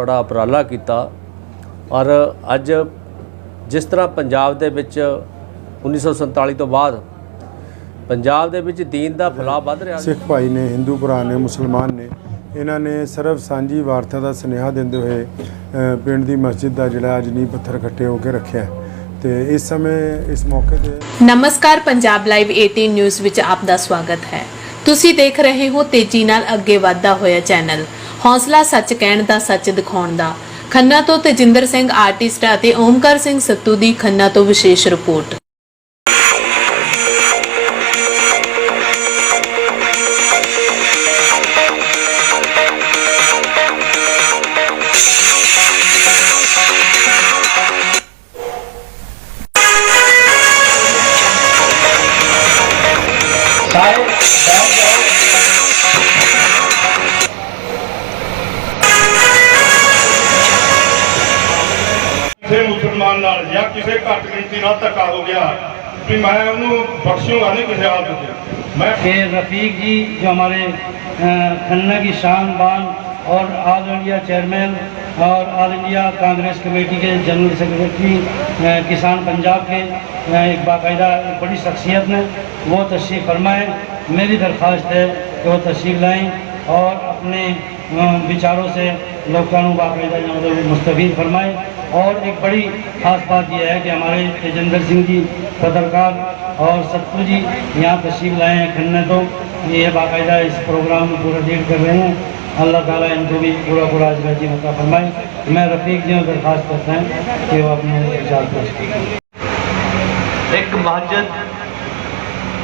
ਬੜਾ ਉਪਰਾਲਾ ਕੀਤਾ ਔਰ ਅੱਜ ਜਿਸ ਤਰ੍ਹਾਂ ਪੰਜਾਬ ਦੇ ਵਿੱਚ 1947 ਤੋਂ ਬਾਅਦ ਪੰਜਾਬ ਦੇ ਵਿੱਚ ਦੀਨ ਦਾ ਫੈਲਾਅ ਵੱਧ ਰਿਹਾ ਸਿੱਖ ਭਾਈ ਨੇ ਹਿੰਦੂ ਭਰਾ ਨੇ ਮੁਸਲਮਾਨ ਨੇ ਇਹਨਾਂ ਨੇ ਸਰਵ ਸਾਂਝੀ ਵਾਰਤਾ ਦਾ ਸੁਨੇਹਾ ਦਿੰਦੇ ਹੋਏ ਪਿੰਡ ਦੀ ਮਸਜਿਦ ਦਾ ਜਿਹੜਾ ਅੱਜ ਨੀਂਹ ਪੱਥਰ ਇਕੱਠੇ ਹੋ ਕੇ ਰੱਖਿਆ। ਤੇ ਇਸ ਸਮੇਂ ਇਸ ਮੌਕੇ ਤੇ ਨਮਸਕਾਰ ਪੰਜਾਬ ਲਾਈਵ 18 ਨਿਊਜ਼ ਵਿੱਚ ਆਪ ਦਾ ਸਵਾਗਤ ਹੈ। ਤੁਸੀਂ ਦੇਖ ਰਹੇ ਹੋ ਤੇਜ਼ੀ ਨਾਲ ਅੱਗੇ ਵਧਦਾ ਹੋਇਆ ਚੈਨਲ। ਹੌਸਲਾ ਸੱਚ ਕਹਿਣ ਦਾ, ਸੱਚ ਦਿਖਾਉਣ ਦਾ। ਖੰਨਾ ਤੋਂ ਤੇਜਿੰਦਰ ਸਿੰਘ ਆਰਟਿਸਟ ਅਤੇ ਓਮਕਾਰ ਸਿੰਘ ਸੱਤੂ ਦੀ ਖੰਨਾ ਤੋਂ ਵਿਸ਼ੇਸ਼ ਰਿਪੋਰਟ। پھر مسلمان نال یا کسے کٹ گنتی نال تکا ہو گیا کہ میں انہوں بخشیوں گا نہیں کسی آپ میں کہ رفیق جی جو ہمارے کھنہ کی شان بان اور آل انڈیا چیئرمین اور آل انڈیا کانگریس کمیٹی کے جنرل سیکرٹری کسان پنجاب کے ایک باقاعدہ ایک بڑی شخصیت نے وہ تشریف فرمائیں میری درخواست ہے کہ وہ تشریف لائیں اور اپنے بیچاروں سے लौकाणु बाप मुस्तफ़ी फरमाएँ और एक बड़ी खास बात यह है कि हमारे तेजेंद्र सिंह जी पत्रकार और सत्तू जी यहाँ तशीफ लाए हैं खन्ना तो ये बाकायदा इस प्रोग्राम को पूरा डेट कर रहे हैं अल्लाह ताला इनको भी पूरा पूरा अजरा जी मौका फरमाए मैं रफीक जी दरख्वास्त करता हूँ कि वो अपने विचार पेश एक मस्जिद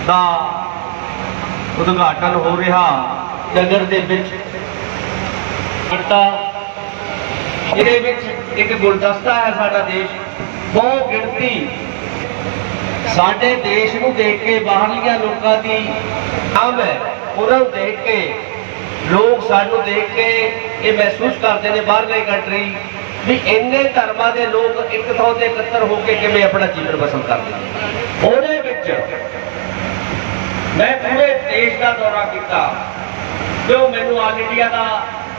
का उद्घाटन हो रहा नगर के बड़ता ਵਿੱਚ ਇਹਦੇ ਵਿੱਚ ਇੱਕ ਗੁਲਦਸਤਾ ਹੈ ਸਾਡਾ ਦੇਸ਼ ਬਹੁ ਗਿਣਤੀ। ਸਾਡੇ ਦੇਸ਼ ਨੂੰ ਦੇਖ ਕੇ ਬਾਹਰਲੀਆਂ ਲੋਕਾਂ ਦੀ ਆਮ ਹੈ, ਉਹਨਾਂ ਨੂੰ ਦੇਖ ਕੇ। ਲੋਕ ਸਾਨੂੰ ਦੇਖ ਕੇ ਇਹ ਮਹਿਸੂਸ ਕਰਦੇ ਨੇ ਬਾਹਰਲੇ ਕੰਟਰੀ ਵੀ ਇੰਨੇ ਧਰਮਾਂ ਦੇ ਲੋਕ ਇੱਕ ਥਾਂ ਤੇ ਇਕੱਤਰ ਹੋ ਕੇ ਕਿਵੇਂ ਆਪਣਾ ਜੀਵਨ ਬਸਰ ਕਰਦੇ ਨੇ। ਉਹਦੇ ਵਿੱਚ ਮੈਂ ਪੂਰੇ ਦੇਸ਼ ਦਾ ਦੌਰਾ ਕੀਤਾ, ਜੋ ਮੈਨੂੰ ਆਲ ਇੰਡੀਆ ਦਾ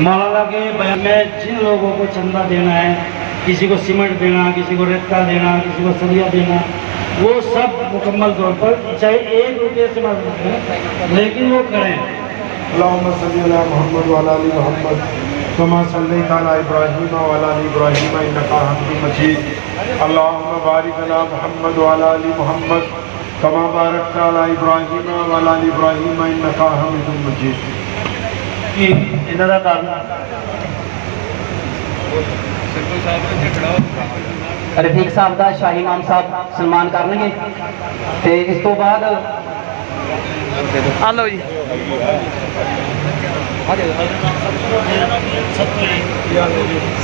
مولانا کے بیان میں جن لوگوں کو چندہ دینا ہے کسی کو سیمنٹ دینا کسی کو ریتہ دینا کسی کو سریا دینا وہ سب مکمل طور پر چاہے ایک روپے سے مدد ہیں لیکن وہ کریں اللہم صلی اللہ محمد و علی محمد کما صلی تعالی ابراہیم و علی ابراہیم انکا حمد مجید اللہم بارک علی محمد و علی محمد کما بارک علی ابراہیم و علی ابراہیم انکا حمد مجید ਕੀ ਇਹਨਾਂ ਦਾ ਕਾਰਨ? ਰਫੀਕ ਸਾਹਿਬ ਦਾ ਸ਼ਾਹੀ ਮਾਮ ਸਾਹਿਬ ਸਨਮਾਨ ਕਰਨਗੇ। ਤੇ ਇਸ ਤੋਂ ਬਾਅਦ ਆ ਲਓ ਜੀ।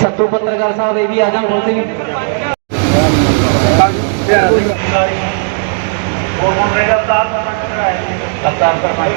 ਸੱਤੂ ਪੱਤਰਕਾਰ ਸਾਹਿਬ ਇਹ ਵੀ ਆ ਜਾਣ ਬੋਲਦੇ ਜੀ ਉਹ ਹੁਣ ਰਹਿਦਾ ਤਾਂ ਕਰਵਾਏ ਕਰਤਾਰ ਕਰਵਾਏ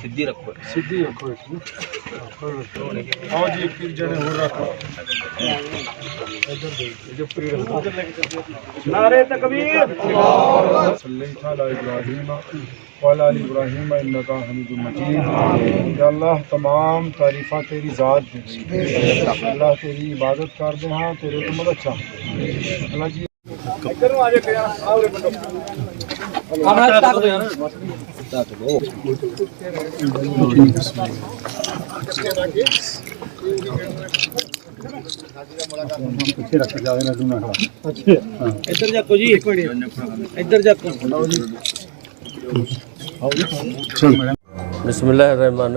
ਸਿੱਧੀ رکھو ਸਿੱਧੀ رکھو ਇਸ ਨੂੰ پھر ਜੀ ہو ਜਣੇ ਹੋਰ ਰੱਖੋ ਨਾਰੇ ਤਕਬੀਰ ਸੱਲੇਤ ਅਲਾ ਇਬਰਾਹੀਮ وعلا علی ابراہیم انکا حمید مجید یا اللہ تمام تعریفہ تیری ذات دے اللہ تیری عبادت کر دے ہاں تیرے تو مدد چاہتے اللہ جی کروں آجے کریں آورے بندو ਕਮਰਾ ਤੱਕ ਦੇ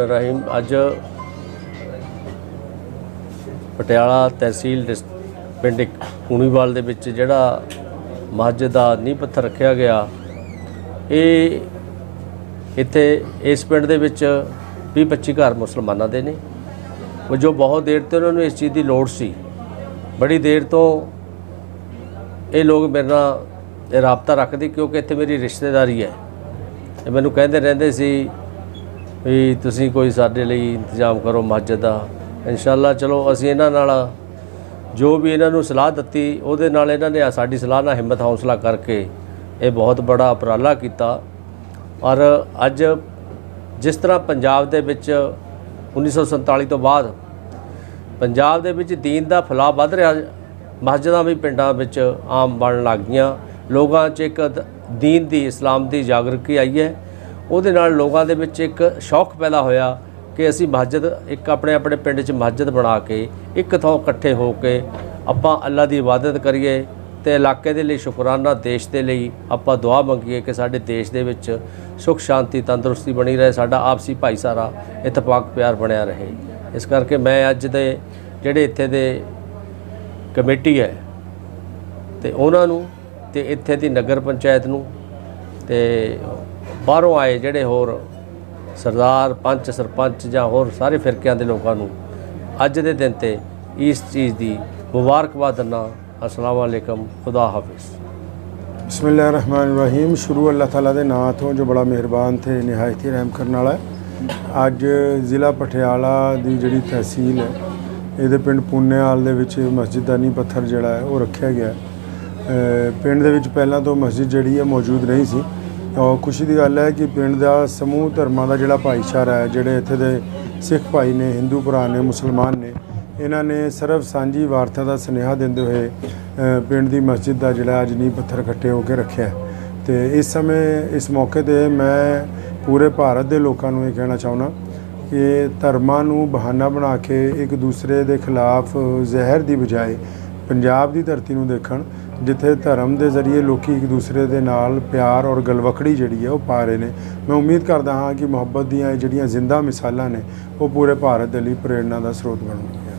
ਰਹੀਮ ਅੱਜ ਪਟਿਆਲਾ ਤਹਿਸੀਲ ਪਿੰਡ ਕੂਣੀਵਾਲ ਦੇ ਵਿੱਚ ਜਿਹੜਾ ਮਸਜਿਦ ਦਾ ਨੀਂਹ ਪੱਥਰ ਰੱਖਿਆ ਗਿਆ। ਇਹ ਇੱਥੇ ਇਸ ਪਿੰਡ ਦੇ ਵਿੱਚ 20 25 ਘਰ ਮੁਸਲਮਾਨਾਂ ਦੇ ਨੇ। ਉਹ ਜੋ ਬਹੁਤ ਦੇਰ ਤੋਂ ਉਹਨਾਂ ਨੂੰ ਇਸ ਚੀਜ਼ ਦੀ ਲੋੜ ਸੀ। ਬੜੀ ਦੇਰ ਤੋਂ ਇਹ ਲੋਕ ਮੇਰੇ ਨਾਲ ਇਹ ਰਾਬਤਾ ਰੱਖਦੇ ਕਿਉਂਕਿ ਇੱਥੇ ਮੇਰੀ ਰਿਸ਼ਤੇਦਾਰੀ ਹੈ। ਇਹ ਮੈਨੂੰ ਕਹਿੰਦੇ ਰਹਿੰਦੇ ਸੀ ਵੀ ਤੁਸੀਂ ਕੋਈ ਸਾਡੇ ਲਈ ਇੰਤਜ਼ਾਮ ਕਰੋ ਮਸਜਿਦ ਦਾ। ਇਨਸ਼ਾਅੱਲਾ ਚਲੋ ਅਸੀਂ ਇਹਨਾਂ ਨਾਲ ਜੋ ਵੀ ਇਹਨਾਂ ਨੂੰ ਸਲਾਹ ਦਿੱਤੀ, ਉਹਦੇ ਨਾਲ ਇਹਨਾਂ ਨੇ ਸਾਡੀ ਸਲਾਹ ਨਾਲ ਹਿੰਮਤ ਹੌਸਲਾ ਕਰਕੇ ਇਹ ਬਹੁਤ ਬੜਾ ਉਪਰਾਲਾ ਕੀਤਾ। ਔਰ ਅੱਜ ਜਿਸ ਤਰ੍ਹਾਂ ਪੰਜਾਬ ਦੇ ਵਿੱਚ 1947 ਤੋਂ ਬਾਅਦ ਪੰਜਾਬ ਦੇ ਵਿੱਚ ਦੀਨ ਦਾ ਫੈਲਾਅ ਵੱਧ ਰਿਹਾ, ਮਸਜਿਦਾਂ ਵੀ ਪਿੰਡਾਂ ਵਿੱਚ ਆਮ ਬਣਨ ਲੱਗ ਗਈਆਂ। ਲੋਕਾਂ 'ਚ ਇੱਕ ਦੀਨ ਦੀ, ਇਸਲਾਮ ਦੀ ਜਾਗਰੂਕਤੀ ਆਈ ਹੈ। ਉਹਦੇ ਨਾਲ ਲੋਕਾਂ ਦੇ ਵਿੱਚ ਇੱਕ ਸ਼ੌਕ ਪੈਦਾ ਹੋਇਆ ਕਿ ਅਸੀਂ ਮਸਜਿਦ ਇੱਕ ਆਪਣੇ ਆਪਣੇ ਪਿੰਡ 'ਚ ਮਸਜਿਦ ਬਣਾ ਕੇ ਇੱਕ ਥਾਂ ਇਕੱਠੇ ਹੋ ਕੇ ਆਪਾਂ ਅੱਲਾ ਦੀ ਇਬਾਦਤ ਕਰੀਏ। ਤੇ ਇਲਾਕੇ ਦੇ ਲਈ ਸ਼ੁਕਰਾਨਾ ਦੇਸ਼ ਦੇ ਲਈ ਆਪਾਂ ਦੁਆ ਮੰਗੀਏ ਕਿ ਸਾਡੇ ਦੇਸ਼ ਦੇ ਵਿੱਚ ਸੁਖ, ਸ਼ਾਂਤੀ, ਤੰਦਰੁਸਤੀ ਬਣੀ ਰਹੇ, ਸਾਡਾ ਆਪਸੀ ਭਾਈਚਾਰਾ ਇਤਫਾਕ ਪਿਆਰ ਬਣਿਆ ਰਹੇ। ਇਸ ਕਰਕੇ ਮੈਂ ਅੱਜ ਦੇ ਜਿਹੜੇ ਇੱਥੇ ਦੇ ਕਮੇਟੀ ਹੈ ਤੇ ਉਹਨਾਂ ਨੂੰ ਤੇ ਇੱਥੇ ਦੀ ਨਗਰ ਪੰਚਾਇਤ ਨੂੰ ਤੇ ਬਾਹਰੋਂ ਆਏ ਜਿਹੜੇ ਹੋਰ ਸਰਦਾਰ, ਪੰਚ ਸਰਪੰਚ ਜਾਂ ਹੋਰ ਸਾਰੇ ਫਿਰਕਿਆਂ ਦੇ ਲੋਕਾਂ ਨੂੰ ਅੱਜ ਦੇ ਦਿਨ ਤੇ ਇਸ ਚੀਜ਼ ਦੀ ਮੁਬਾਰਕਬਾਦ ਦਿੰਦਾ ਅਸਲਾਮ ਖੁਦਾ ਹਾਫਿਜ਼ ਬਿਸਮਿਲ੍ਲਾਹਿਰਰਹਿਮਾਨਿਰਰਹੀਮ ਸ਼ੁਰੂ ਅੱਲਾਹ ਤਾਲਾ ਦੇ ਨਾਂ ਤੋਂ ਜੋ ਬੜਾ ਮਿਹਰਬਾਨ ਤੇ ਨਿਹਾਇਤ ਹੀ ਰਹਿਮ ਕਰਨ ਵਾਲਾ ਹੈ। ਅੱਜ ਜ਼ਿਲ੍ਹਾ ਪਟਿਆਲਾ ਦੀ ਜਿਹੜੀ ਤਹਿਸੀਲ ਹੈ, ਇਹਦੇ ਪਿੰਡ ਪੁੰਨੇਵਾਲ ਦੇ ਵਿੱਚ ਮਸਜਿਦ ਦਾ ਨੀਂਹ ਪੱਥਰ ਜਿਹੜਾ ਹੈ, ਉਹ ਰੱਖਿਆ ਗਿਆ ਪਿੰਡ ਦੇ ਵਿੱਚ ਪਹਿਲਾਂ ਤੋਂ ਮਸਜਿਦ ਜਿਹੜੀ ਹੈ, ਮੌਜੂਦ ਨਹੀਂ ਸੀ। ਔਰ ਖੁਸ਼ੀ ਦੀ ਗੱਲ ਹੈ ਕਿ ਪਿੰਡ ਦਾ ਸਮੂਹ ਧਰਮਾਂ ਦਾ ਜਿਹੜਾ ਭਾਈਚਾਰਾ ਹੈ, ਜਿਹੜੇ ਇੱਥੇ ਦੇ ਸਿੱਖ ਭਾਈ ਨੇ, ਹਿੰਦੂ ਭਰਾ ਨੇ, ਮੁਸਲਮਾਨ ਇਹਨਾਂ ਨੇ ਸਰਵ ਸਾਂਝੀ ਵਾਰਤਾ ਦਾ ਸੁਨੇਹਾ ਦਿੰਦੇ ਹੋਏ ਪਿੰਡ ਦੀ ਮਸਜਿਦ ਦਾ ਜਿਹੜਾ ਅੱਜ ਨੀਂਹ ਪੱਥਰ ਇਕੱਠੇ ਹੋ ਕੇ ਰੱਖਿਆ ਹੈ। ਤੇ ਇਸ ਸਮੇਂ, ਇਸ ਮੌਕੇ ਤੇ ਮੈਂ ਪੂਰੇ ਭਾਰਤ ਦੇ ਲੋਕਾਂ ਨੂੰ ਇਹ ਕਹਿਣਾ ਚਾਹੁੰਦਾ ਕਿ ਧਰਮਾਂ ਨੂੰ ਬਹਾਨਾ ਬਣਾ ਕੇ ਇੱਕ ਦੂਸਰੇ ਦੇ ਖਿਲਾਫ ਜ਼ਹਿਰ ਦੀ ਬਜਾਏ ਪੰਜਾਬ ਦੀ ਧਰਤੀ ਨੂੰ ਦੇਖਣ, ਜਿੱਥੇ ਧਰਮ ਦੇ ਜ਼ਰੀਏ ਲੋਕੀ ਇੱਕ ਦੂਸਰੇ ਦੇ ਨਾਲ ਪਿਆਰ ਔਰ ਗਲਵਕੜੀ ਜਿਹੜੀ ਹੈ ਉਹ ਪਾ ਰਹੇ ਨੇ ਮੈਂ ਉਮੀਦ ਕਰਦਾ ਹਾਂ ਕਿ ਮੁਹੱਬਤ ਦੀਆਂ ਇਹ ਜਿਹੜੀਆਂ ਜ਼ਿੰਦਾ ਮਿਸਾਲਾਂ ਨੇ, ਉਹ ਪੂਰੇ ਭਾਰਤ ਦੇ ਲਈ ਪ੍ਰੇਰਣਾ ਦਾ ਸਰੋਤ ਬਣਨਗੀਆਂ